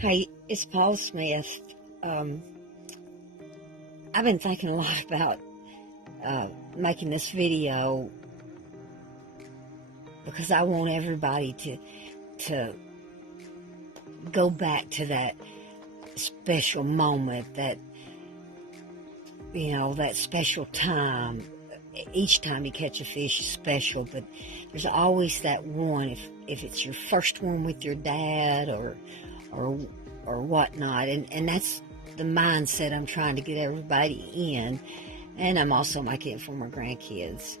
Hey, it's Paul Smith. Um, I've been thinking a lot about making this video because I want everybody to go back to that special moment, that that special time. Each time you catch a fish is special, but there's always that one. If it's your first one with your dad or whatnot, and that's the mindset I'm trying to get everybody in, and I'm also making it for my grandkids.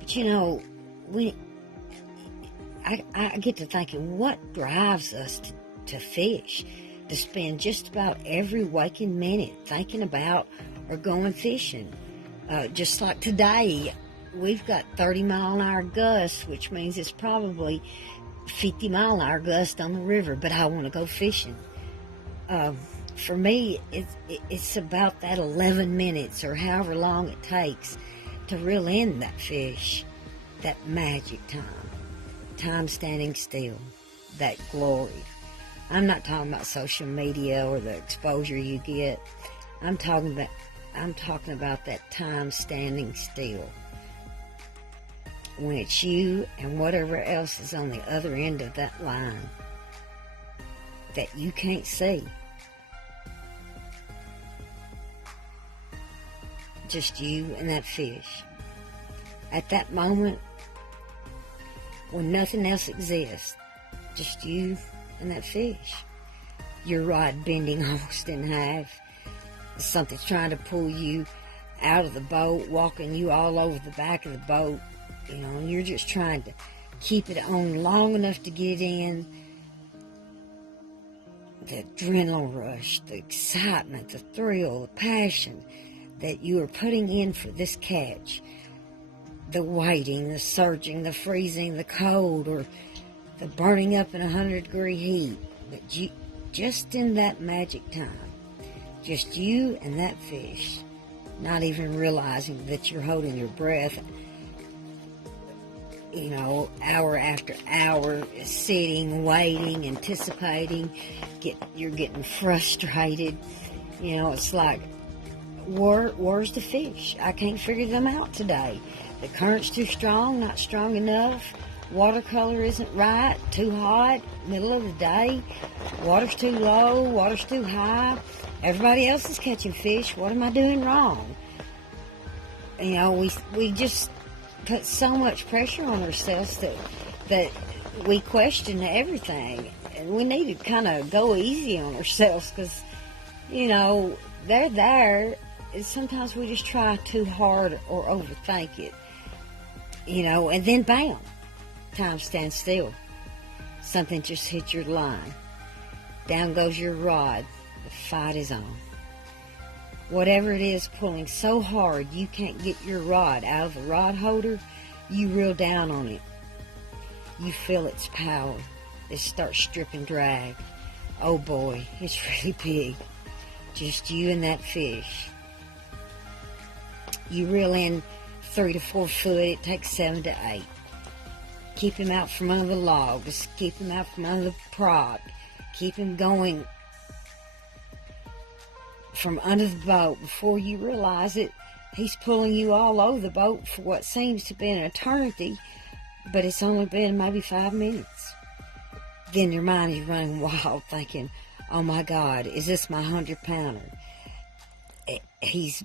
But I get to thinking, what drives us to fish, to spend just about every waking minute thinking about or going fishing. Just like today, we've got 30-mile-an-hour gusts, which means it's probably 50-mile-an-hour gust on the river, but I want to go fishing. For me, it's about that 11 minutes or however long it takes to reel in that fish, that magic time standing still, that glory. I'm not talking about social media or the exposure you get. I'm talking about that time standing still, when it's you and whatever else is on the other end of that line that you can't see. Just you and that fish. At that moment, when nothing else exists, just you and that fish. Your rod bending almost in half. Something's trying to pull you out of the boat, walking you all over the back of the boat, and you're just trying to keep it on long enough to get in. The adrenaline rush, the excitement, the thrill, the passion that you are putting in for this catch. The waiting, the surging, the freezing, the cold, or the burning up in 100-degree heat. But just in that magic time, just you and that fish, not even realizing that you're holding your breath, hour after hour, sitting, waiting, anticipating, you're getting frustrated. It's like, where's the fish? I can't figure them out today. The current's too strong, not strong enough. Watercolor isn't right, too hot, middle of the day. Water's too low, water's too high. Everybody else is catching fish. What am I doing wrong? We just put so much pressure on ourselves that we question everything. And we need to kind of go easy on ourselves because, they're there. And sometimes we just try too hard or overthink it. And then bam, time stands still. Something just hit your line. Down goes your rod. The fight is on. Whatever it is pulling so hard you can't get your rod out of the rod holder, you reel down on it. You feel its power. It starts stripping drag. Oh boy, it's really big. Just you and that fish. You reel in 3 to 4 foot. It takes 7 to 8. Keep him out from under the logs. Keep him out from under the prop. Keep him going from under the boat. Before you realize it, he's pulling you all over the boat for what seems to be an eternity, but it's only been maybe 5 minutes. Then your mind is running wild thinking, oh my God, is this my 100-pounder? He's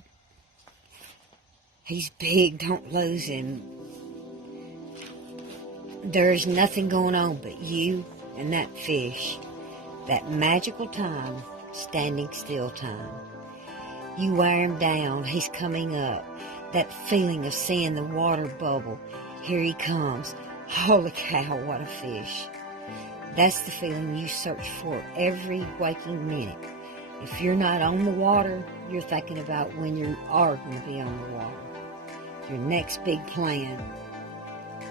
big, don't lose him. There's nothing going on but you and that fish. That magical time, standing still time. You wear him down, he's coming up. That feeling of seeing the water bubble. Here he comes. Holy cow, what a fish. That's the feeling you search for every waking minute. If you're not on the water, you're thinking about when you are going to be on the water. Your next big plan.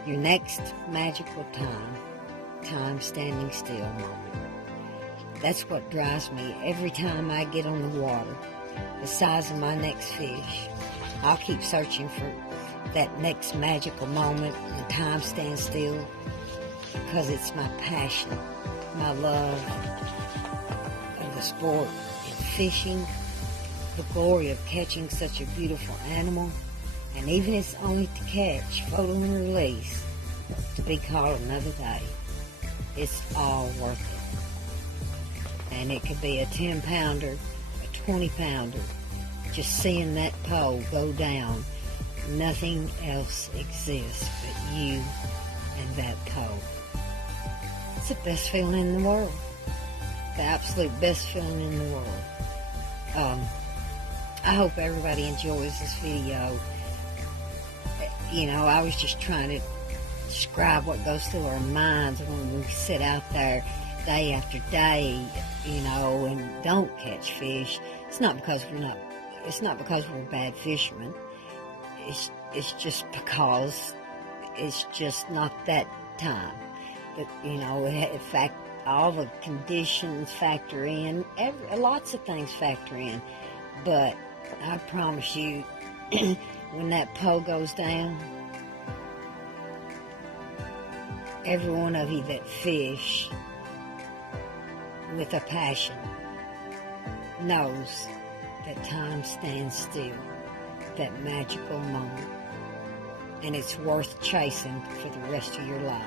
Your next magical time standing still moment. That's what drives me every time I get on the water. The size of my next fish. I'll keep searching for that next magical moment. The time stands still because it's my passion, my love, the sport in fishing, the glory of catching such a beautiful animal, and even if it's only to catch, photo and release, to be caught another day, it's all worth it. And it could be a 10-pounder, a 20-pounder, just seeing that pole go down. Nothing else exists but you and that pole. It's the best feeling in the world. The absolute best feeling in the world. I hope everybody enjoys this video. You know, I was just trying to describe what goes through our minds when we sit out there day after day, you know, and don't catch fish. It's not because we're bad fishermen. It's just because it's just not that time. But, you know, in fact, all the conditions factor in. Lots of things factor in. But I promise you, when that pole goes down, every one of you that fish with a passion knows that time stands still, that magical moment, and it's worth chasing for the rest of your life.